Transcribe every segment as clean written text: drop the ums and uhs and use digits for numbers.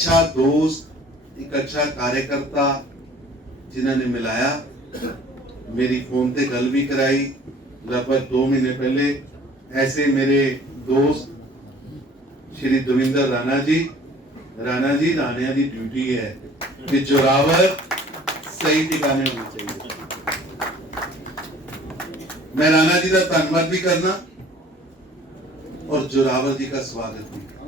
अच्छा दोस्त, एक अच्छा कार्यकर्ता जिन्होंने मिलाया, मेरी फोन पे गल भी कराई लगभग 2 महीने पहले। ऐसे मेरे दोस्त श्री दविंदर राणा जी राणा की ड्यूटी है कि जोरावर सही ठिकाने होनी चाहिए। मैं राणा जी का धन्यवाद भी करना और जोरावर जी का स्वागत भी करना।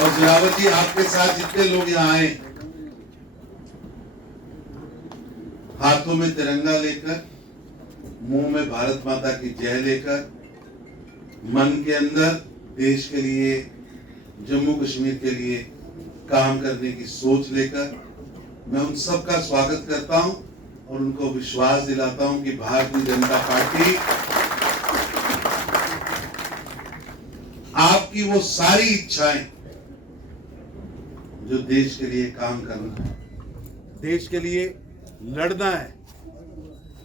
और जोरावर जी, आपके साथ जितने लोग यहाँ आए, हाथों में तिरंगा लेकर, मुंह में भारत माता की जय लेकर, मन के अंदर देश के लिए, जम्मू कश्मीर के लिए काम करने की सोच लेकर मैं उन सब का स्वागत करता हूं और उनको विश्वास दिलाता हूं कि भारतीय जनता पार्टी आपकी वो सारी इच्छाएं जो देश के लिए काम करना है, देश के लिए लड़ना है,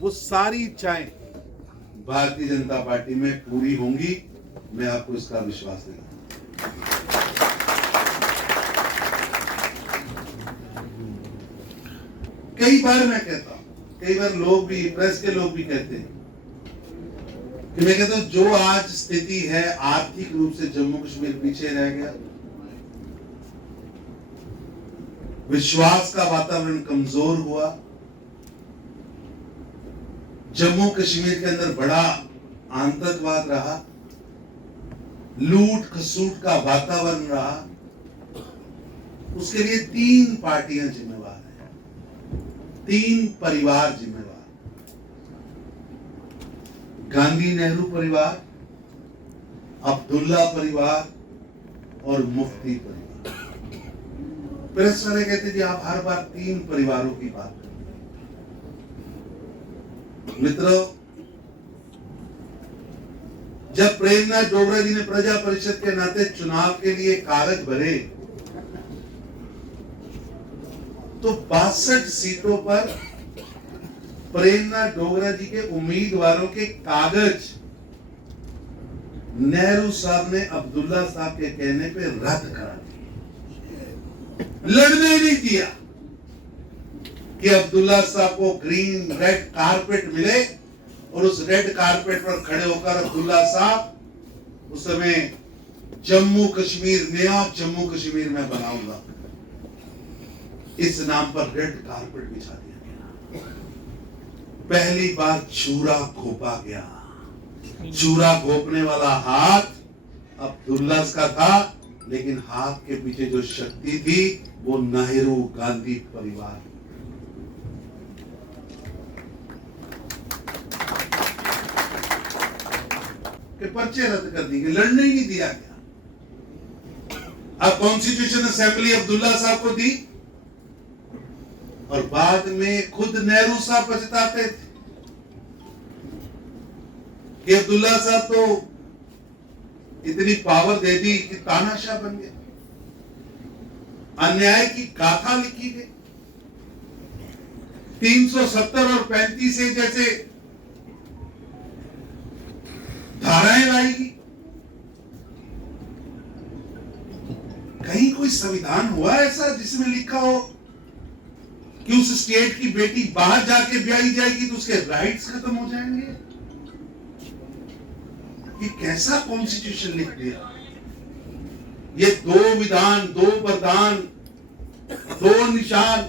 वो सारी इच्छाएं भारतीय जनता पार्टी में पूरी होंगी। मैं आपको इसका विश्वास दिलाता हूं। कई बार मैं कहता हूं, कई बार लोग भी, प्रेस के लोग भी कहते हैं कि मैं कहता हूं जो आज स्थिति है, आर्थिक रूप से जम्मू कश्मीर पीछे रह गया, विश्वास का वातावरण कमजोर हुआ, जम्मू कश्मीर के अंदर बड़ा आतंकवाद रहा, लूट खसूट का वातावरण रहा, उसके लिए 3 पार्टियां जिम्मेवार हैं, 3 परिवार जिम्मेवार। गांधी नेहरू परिवार, अब्दुल्ला परिवार और मुफ्ती परिवार। प्रेस वाले कहते जी आप हर बार 3 परिवारों की बात करते हैं। मित्रों, जब प्रेमनाथ डोगरा जी ने प्रजा परिषद के नाते चुनाव के लिए कागज भरे तो 62 सीटों पर प्रेमनाथ डोगरा जी के उम्मीदवारों के कागज नेहरू साहब ने अब्दुल्ला साहब के कहने पे रद्द करा दिए। लड़ने नहीं दिया कि अब्दुल्ला साहब को ग्रीन रेड कारपेट मिले और उस रेड कारपेट पर खड़े होकर अब्दुल्ला साहब उस समय जम्मू कश्मीर, नया जम्मू कश्मीर में बनाऊंगा, इस नाम पर रेड कारपेट बिछा दिया गया। पहली बार चूरा घोपा गया। चूरा घोपने वाला हाथ अब्दुल्ला का था, लेकिन हाथ के पीछे जो शक्ति थी वो नेहरू गांधी परिवार के पर्चे रद्द कर दिए, लड़ने ही नहीं दिया गया। अब कॉन्स्टिट्यूशन असेंबली अब्दुल्ला साहब को दी और बाद में खुद नेहरू साहब पछताते थे कि अब्दुल्ला साहब तो इतनी पावर दे दी कि तानाशाह बन गया। अन्याय की गाथा लिखी गई। 370 और 35 से जैसे धाराएं लाएगी। कहीं कोई संविधान हुआ ऐसा जिसमें लिखा हो कि उस स्टेट की बेटी बाहर जाके ब्याही जाएगी तो उसके राइट्स खत्म हो जाएंगे? ये कैसा कॉन्स्टिट्यूशन लिख दिया? ये 2 विधान, 2 प्रधान, 2 निशान,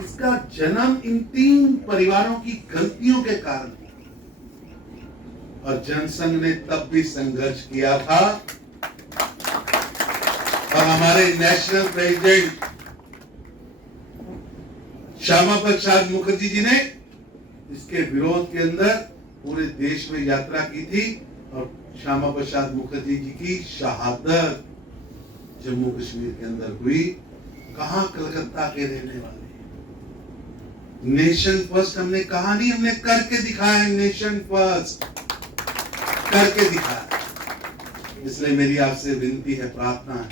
इसका जन्म इन 3 परिवारों की गलतियों के कारण। और जनसंघ ने तब भी संघर्ष किया था और हमारे नेशनल प्रेसिडेंट श्यामा प्रसाद मुखर्जी जी ने इसके विरोध के अंदर पूरे देश में यात्रा की थी और श्यामा प्रसाद मुखर्जी जी की शहादत जम्मू कश्मीर के अंदर हुई। कहां कलकत्ता के रहने वाले। नेशन फर्स्ट हमने कहा नहीं, हमने करके दिखाया। नेशन फर्स्ट करके दिखाया। इसलिए मेरी आपसे विनती है, प्रार्थना है,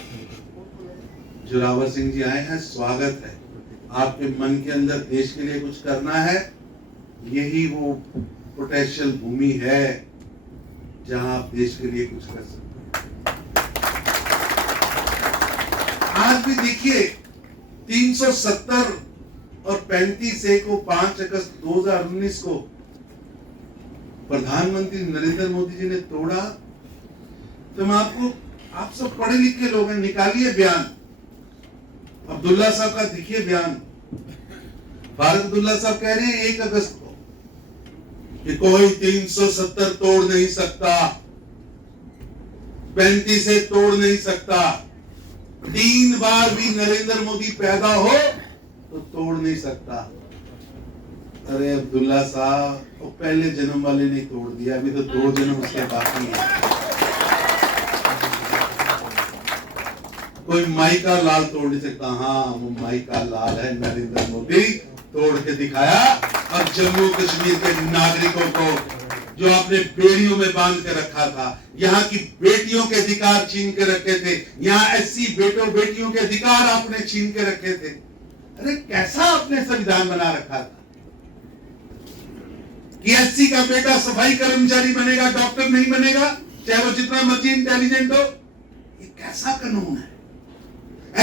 जोरावर सिंह जी आए हैं, स्वागत है। आपके मन के अंदर देश के लिए कुछ करना है, यही वो पोटेंशियल भूमि है जहां आप देश के लिए कुछ कर सकते हैं। आज भी देखिए 370 और 35A को 5 अगस्त 2019 को प्रधानमंत्री नरेंद्र मोदी जी ने तोड़ा। तो मैं आपको, आप सब पढ़े लिखे लोग हैं, निकालिए बयान, अब्दुल्ला साहब का देखिए बयान। फारूक अब्दुल्ला साहब कह रहे हैं 1 अगस्त को कि कोई 370 तोड़ नहीं सकता, 35 तोड़ नहीं सकता, 3 बार भी नरेंद्र मोदी पैदा हो तो तोड़ नहीं सकता। अरे अब्दुल्ला साहब, वो पहले जन्म वाले ने तोड़ दिया, अभी तो 2 जन्म उसके बाकी है। कोई माई का लाल तोड़ नहीं सकता। हाँ, वो माई का लाल है नरेंद्र मोदी, तोड़ के दिखाया। और जम्मू कश्मीर के नागरिकों को जो आपने बेड़ियों में बांध के रखा था, यहाँ की बेटियों के अधिकार छीन के रखे थे, यहाँ एससी बेटियों के अधिकार आपने छीन के रखे थे। अरे कैसा आपने संविधान बना रखा था कि एससी का बेटा सफाई कर्मचारी बनेगा, डॉक्टर नहीं बनेगा, चाहे वो जितना मर्जी इंटेलिजेंट हो। ये कैसा कानून है?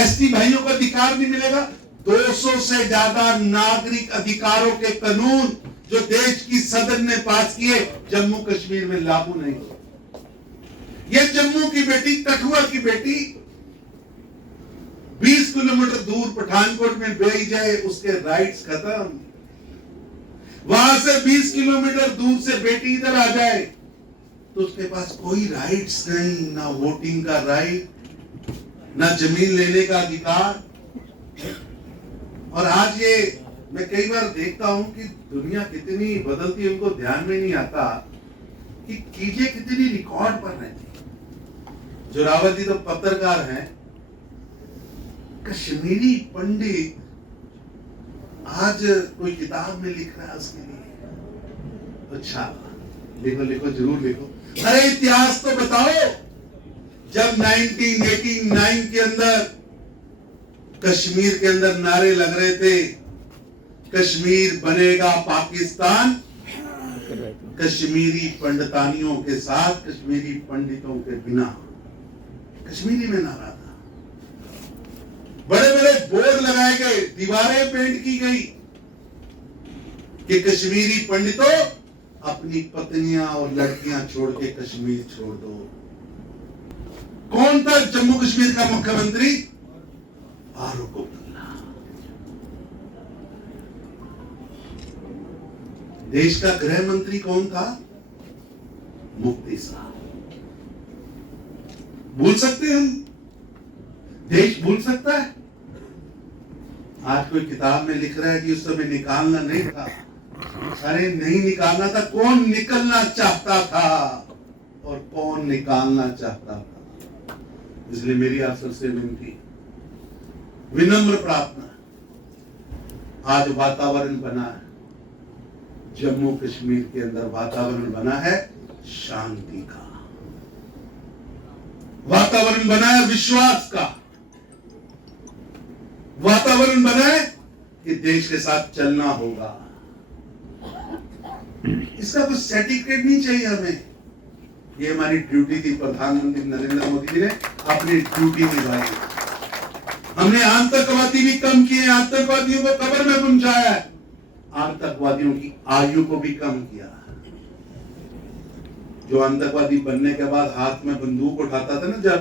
एसटी भाइयों को अधिकार नहीं मिलेगा। 200 से ज्यादा नागरिक अधिकारों के कानून जो देश की सदन ने पास किए, जम्मू कश्मीर में लागू नहीं हुए। ये जम्मू की बेटी, कठुआ की बेटी 20 किलोमीटर दूर पठानकोट में बेच जाए, उसके राइट्स खत्म। वहां से 20 किलोमीटर दूर से बेटी इधर आ जाए तो उसके पास कोई राइट्स नहीं, ना वोटिंग का राइट, ना जमीन लेने का अधिकार। और आज ये मैं कई बार देखता हूं कि दुनिया कितनी बदलती है, उनको ध्यान में नहीं आता कि चीजें कितनी रिकॉर्ड पर रहती। जोरावर जी तो पत्रकार हैं, कश्मीरी पंडित आज कोई किताब में लिख रहा है उसके लिए। अच्छा, लिखो लिखो, जरूर लिखो। अरे इतिहास तो बताओ, जब 1989 के अंदर कश्मीर के अंदर नारे लग रहे थे, कश्मीर बनेगा पाकिस्तान, कश्मीरी पंडितानियों के साथ, कश्मीरी पंडितों के बिना, कश्मीरी में नारा था। बड़े बड़े बोर्ड लगाए गए, दीवारें पेंट की गई कि कश्मीरी पंडितों अपनी पत्नियां और लड़कियां छोड़ के कश्मीर छोड़ दो। कौन था जम्मू कश्मीर का मुख्यमंत्री? फारूक अब्दुल्ला। देश का गृह मंत्री कौन था? मुफ्ती साहब। भूल सकते हैं हम? देश भूल सकता है? आज कोई किताब में लिख रहा है कि उस समय निकालना नहीं था। अरे नहीं निकालना था, कौन निकलना चाहता था और कौन निकालना चाहता था। इसलिए मेरी आप सबसे विनती, विनम्र प्रार्थना, आज वातावरण बना है जम्मू कश्मीर के अंदर, वातावरण बना है शांति का, वातावरण बना है विश्वास का, वातावरण बना है कि देश के साथ चलना होगा। इसका कुछ सर्टिफिकेट नहीं चाहिए हमें। ये हमारी ड्यूटी थी, प्रधानमंत्री नरेंद्र मोदी जी ने अपनी ड्यूटी निभाई। हमने आतंकवादी भी कम किए, आतंकवादियों को कब्र में पहुंचाया है, आतंकवादियों की आयु को भी कम किया। जो आतंकवादी बनने के बाद हाथ में बंदूक उठाता था ना, जब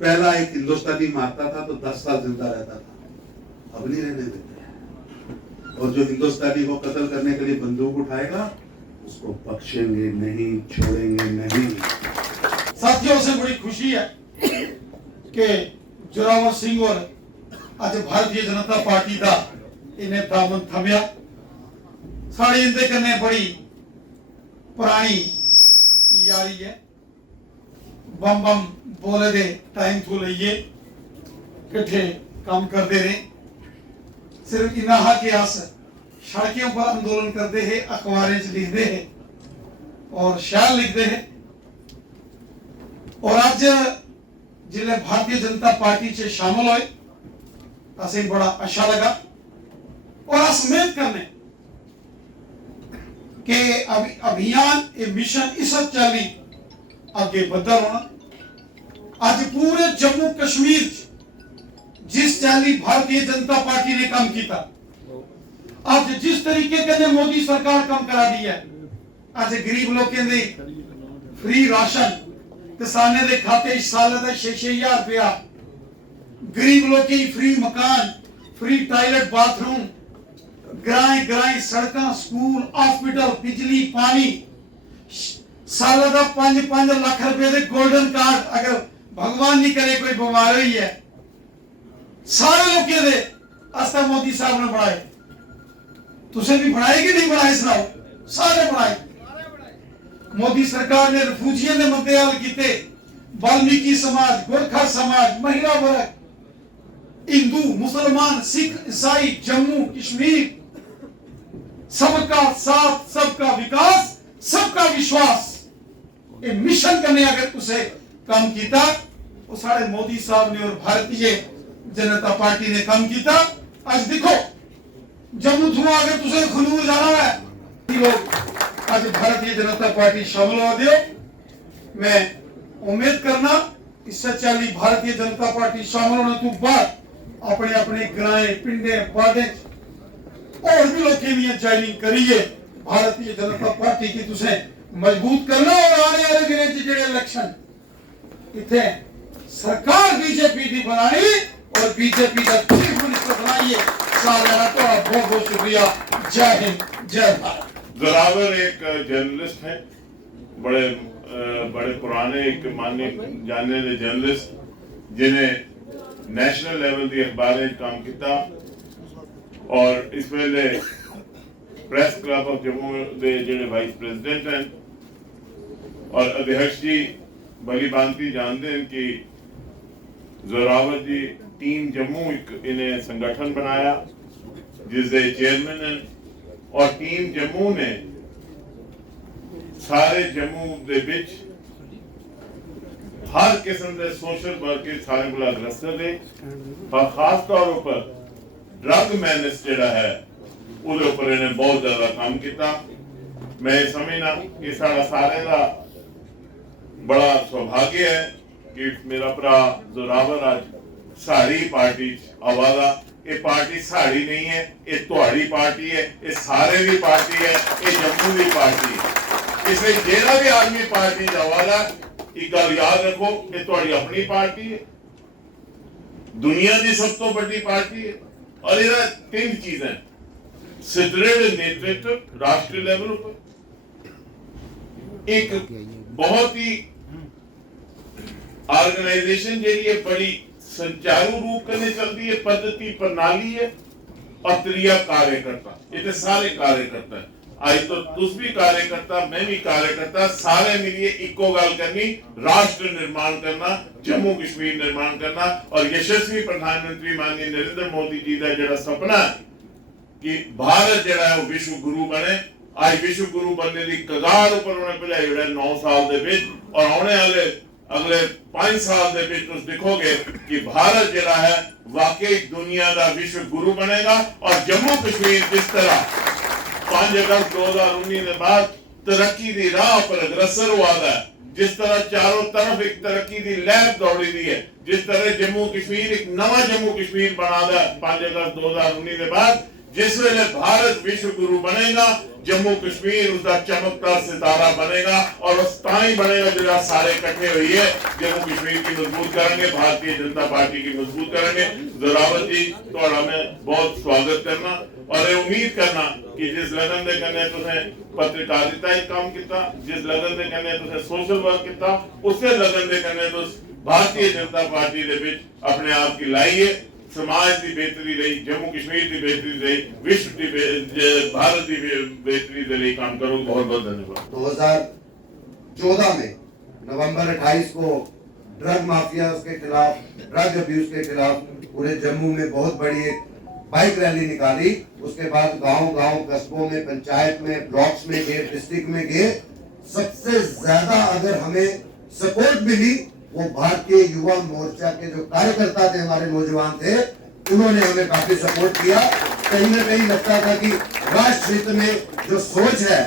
पहला एक हिंदुस्तानी मारता था तो 10 साल जिंदा रहता था, अब नहीं रहने देते। और जो हिंदुस्तानी को कत्ल करने के लिए बंदूक उठाएगा उसको बख्शेंगे नहीं, छोड़ेंगे नहीं। साथियों से बड़ी खुशी है कि जोरावर सिंह और आज भारतीय जनता पार्टी का इन्हें दामन थमिया। साड़ी इंदे कन्ने बड़ी पुरानी यारी है। बम बम बोले दे टाइम थू लइए कट्ठे काम करते रहे। सिर्फ इनाहा के आस सड़कों पर आंदोलन करते हैं, अखबारें लिखते हैं और शायर लिखते हैं। और आज जिले भारतीय जनता पार्टी से शामिल हुए, असें बड़ा अच्छा लगा और अस उम्मीद करने कि अभियान ये मिशन इस चाली आगे बढ़ता होना। आज पूरे जम्मू कश्मीर चाली भारतीय जनता पार्टी ने काम किया। आज जिस तरीके के मोदी सरकार काम करा दी है, आज गरीब लोगों ने फ्री राशन, किसाने के खाते साल का 6-6 रुपया, गरीब लोग की फ्री मकान, फ्री टॉयलेट बाथरूम, ग्राए ग्राए सड़क, स्कूल, हॉस्पिटल, बिजली, पानी, साल का 5-5 लाख रुपए के गोल्डन कार्ड, अगर भगवान नहीं करे कोई बीमार हुई है, सारे लोगों के आस्था मोदी साहब ने बनाए। तुसे भी बनाए कि नहीं बनाए सुनाओ? सारे बनाए। मोदी सरकार ने रिफ्यूजियों के मुद्दे हल किए, वाल्मीकि समाज, गोरखा समाज, महिला वर्ग, हिंदू, मुसलमान, सिख, ईसाई, जम्मू कश्मीर, सबका साथ, सबका विकास, सबका विश्वास, ये मिशन करने अगर तुसे काम किया, वो सारे मोदी साहब ने और भारतीय जनता पार्टी ने काम किया। आज देखो जम्मू थ्रू अगर तुसे खनूर जाना है, लोग आज भारतीय जनता पार्टी शामिल हो दियो। मैं उम्मीद करना इस चाली भारतीय जनता पार्टी शामिल होने तो बाद अपने अपने ग्राए, पिंडे, बाडे और भी लोग ज्वाइनिंग करिए। भारतीय जनता पार्टी की तुसे मजबूत करना और आने वाले दिनों में जो इलेक्शन इतने सरकार बीजेपी की बनानी और बीजेपी का चीफ मिनिस्टर बनाइए। सारा तो बहुत बहुत शुक्रिया। जय हिंद, जय भारत। जोरावर एक जर्नलिस्ट है, बड़े पुराने एक माने जाने वाले जर्नलिस्ट, जिन्हें नेशनल लेवल की अखबारें काम किया और इस वेले प्रेस क्लब ऑफ जम्मू के जो वाइस प्रेसिडेंट हैं और अध्यक्ष जी भली भांति जानते हैं कि जोरावर जी टीम जम्मू इन्हें संगठन बनाया जिसके चेयरमैन हैं और टीम जम्मू ने सारे जम्मू दे विच हर किस्म के सोशल वर्क के सारे को अग्रसर है और खास तौर पर ड्रग मैनेस जिहड़ा है उसके ऊपर इन्हें बहुत ज्यादा काम किया। मैं समझना कि सारा सारे का बड़ा सौभाग्य है कि मेरा भरा जोरावर आज साड़ी पार्टी आवाजा। ये पार्टी साड़ी नहीं है, ये तुहाड़ी पार्टी है, ये सारे की पार्टी है, ये जम्मू की पार्टी है। इसलिए जेड़ा भी आदमी पार्टी आवाजा एक गल याद रखो, ये तुहाड़ी अपनी पार्टी है, दुनिया की सब तो बड़ी पार्टी है और ये 3 चीजें सुदृढ़ नेतृत्व राष्ट्रीय लेवल पर, एक बहुत ही ऑर्गेनाइजेशन जी बड़ी संचारू रूप करने चलती है, पद्धति प्रणाली है और त्रिया कार्यकर्ता, ये तो सारे कार्यकर्ता है। आज तो तुस भी कार्यकर्ता, मैं भी कार्यकर्ता, सारे मिलिए इको गल करनी, राष्ट्र निर्माण करना, जम्मू कश्मीर निर्माण करना और यशस्वी प्रधानमंत्री माननीय नरेंद्र मोदी जी का जो सपना है कि भारत जो है वो विश्व गुरु बने। आज विश्व गुरु बनने की कगार ऊपर उन्हें पहुंचाया 9 साल दे विच और आने वाले अगले 5 साल दे विच तुम देखोगे कि भारत जो है वाकई दुनिया का विश्व गुरु बनेगा और जम्मू कश्मीर जिस तरह 5 अगस्त 2019 के बाद तरक्की की राह पर अग्रसर हुआ है, जिस तरह चारों तरफ एक तरक्की की लहर दौड़ी दी है, जिस तरह जम्मू कश्मीर एक नवा जम्मू कश्मीर बना है 5 अगस्त 2019 के बाद, जिस वेले भारत विश्व गुरु बनेगा जम्मू कश्मीर उसका चमकदार सितारा बनेगा और उस ताई बनेगा जो सारे इकट्ठे हुई है जम्मू कश्मीर की मजबूत करेंगे, भारतीय जनता पार्टी की मजबूत करेंगे। जोरावर जी थोड़ा मैं बहुत स्वागत करना और ये उम्मीद करना कि जिस लगन दे कन्ने तुसें पत्रकारिता काम किया, जिस लगन दे कन्ने तुसें सोशल वर्क किया, उसे लगन दे कन्ने तुस भारतीय जनता पार्टी दे विच अपने आप की लाइए। समाज की बेहतरी रही, जम्मू कश्मीर की बेहतरी रही, विश्व की भारत की बेहतरी के लिए काम करो। बहुत बहुत धन्यवाद। 2014 में नवंबर 28 को ड्रग माफिया के खिलाफ, ड्रग अब्यूज के खिलाफ पूरे जम्मू में बहुत बड़ी एक बाइक रैली निकाली। उसके बाद गांव-गांव, कस्बों में, पंचायत में, ब्लॉक्स में गए, डिस्ट्रिक्ट में गए। सबसे ज्यादा अगर हमें सपोर्ट मिली वो भारतीय युवा मोर्चा के जो कार्यकर्ता थे, हमारे नौजवान थे, उन्होंने हमें काफी सपोर्ट किया। कहीं ना कहीं लगता था कि राष्ट्र हित में जो सोच है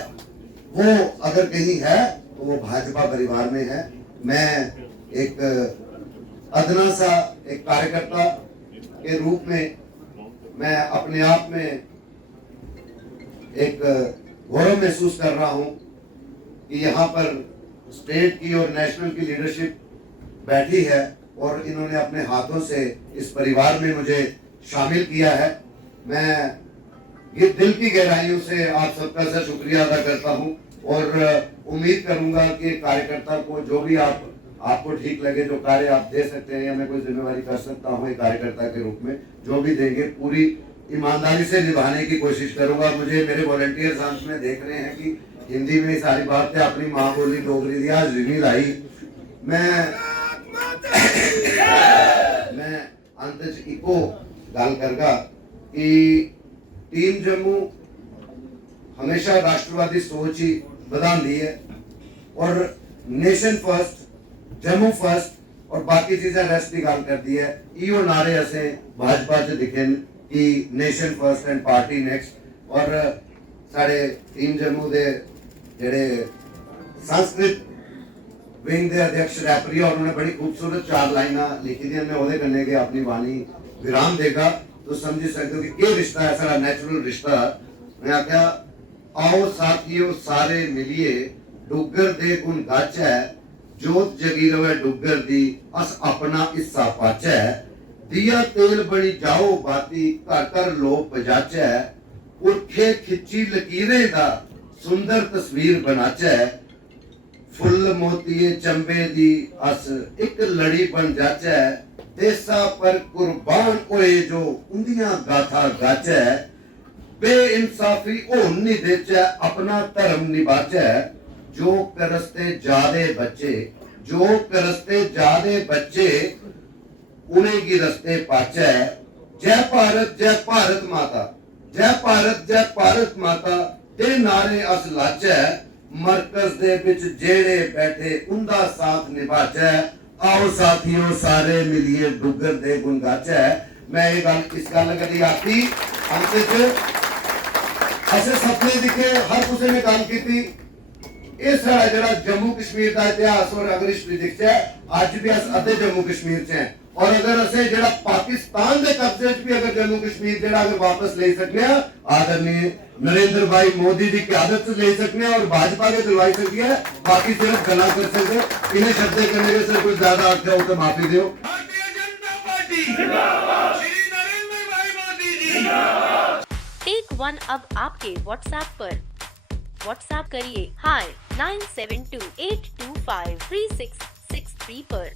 वो अगर कहीं है तो वो भाजपा परिवार में है। मैं एक अदना सा एक कार्यकर्ता, के रूप में मैं अपने आप में एक गौरव महसूस कर रहा हूं कि यहाँ पर स्टेट की और नेशनल की लीडरशिप बैठी है और इन्होंने अपने हाथों से इस परिवार में मुझे शामिल किया है। मैं ये दिल की गहराइयों से आप सबका से शुक्रिया अदा करता हूं और उम्मीद करूंगा कि कार्यकर्ता को जो भी आपको ठीक लगे, जो कार्य आप दे सकते हैं या मैं कोई जिम्मेवारी कर सकता हूं एक कार्यकर्ता के रूप में, जो भी देंगे पूरी ईमानदारी से निभाने की कोशिश करूंगा। मुझे मेरे वॉलंटियर्स अंत में देख रहे हैं कि हिंदी में सारी बातें अपनी माँ बोली डोगरी दी आज नहीं लाई। मैं अंत च इको गल करगा कि टीम जम्मू हमेशा राष्ट्रवादी सोच ही बधाती है और नेशन फर्स्ट, जम्मू फर्स्ट और बाकी चीजें रेस्ट की गल करती है। इो नारे असे भाजपा च दिखे कि nation first and party next. और साढ़े टीम जम्मू के जेडे संस्कृत विंग के अध्यक्ष रैपरी और उन्होंने बड़ी खूबसूरत 4 लाइना लिखी दी। मैं ओदे कन्ने के अपनी वाणी विराम देगा तो समझी सकते हो कि क्या रिश्ता है, सारा नेचुरल रिश्ता। मैं आख्या आओ साथियों सारे मिलिए डुगर दे गुण गाचै, जोत जगी रवे डुगर दी अस अपना हिस्सा पाचै, दिया तेल बनी जाओ बाती घर घर लो पजाचै, उठे खिच्ची लकीरें दा सुंदर तस्वीर बनाचै, फुल मोतिये चंबे दी अस एक लड़ी बन जाचै, देसा पर कुर्बान होए जो उंदियां गाथा गाचै, बेइंसाफी होन नहीं देचै अपना धर्म निभाचै, जो करस्ते जादे बच्चे, जो करस्ते जादे बच्चे उन्हें की रस्ते पाचै। जय भारत माता, जय भारत माता दे नारे अस लाचै, मरकज दे विच जेड़े बैठे उनका साथ निभाचै, आओ साथियों सारे मिलिए डुगर दे गुण गाचै। मैं ये गल इस गल करी आती अंत च ऐसे सपने दिखे हर किसी ने गल की। ये सारा जरा जम्मू कश्मीर का इतिहास और अगर हिस्ट्री दिखता है अज भी अस अद्धे जम्मू कश्मीर च हैं और अगर असे जरा पाकिस्तान के कब्जे च भी अगर जम्मू कश्मीर जरा अगर वापस ले सकने आदरणीय नरेंद्र भाई मोदी की क्यादत से ले सकने और भाजपा के दिलवाई सकती है, बाकी सिर्फ गला कर सकते। इन्हें शब्द करने के सिर्फ कुछ ज्यादा आख्या हो तो माफी दो। भारतीय जनता पार्टी जिंदाबाद, श्री नरेंद्र भाई मोदी जी। टेक वन अब आपके व्हाट्सएप पर। व्हाट्सएप करिए हाय 9728253663 पर।